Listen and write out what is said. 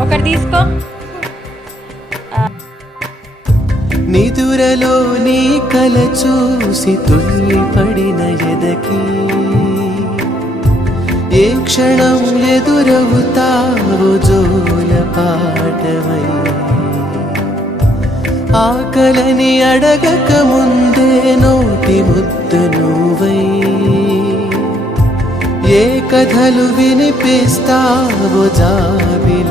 ఒకటి తీసుకో. నిదురలో నీ కల చూసి తుల్లి పడిన ఎదకి ఏ క్షణం ఎదురవుతావో జోల పాటవై ఆకలని అడగక ముందే నోటి ముద్దు నువ్వై ఏ కథలు వినిపిస్తావో జాబిల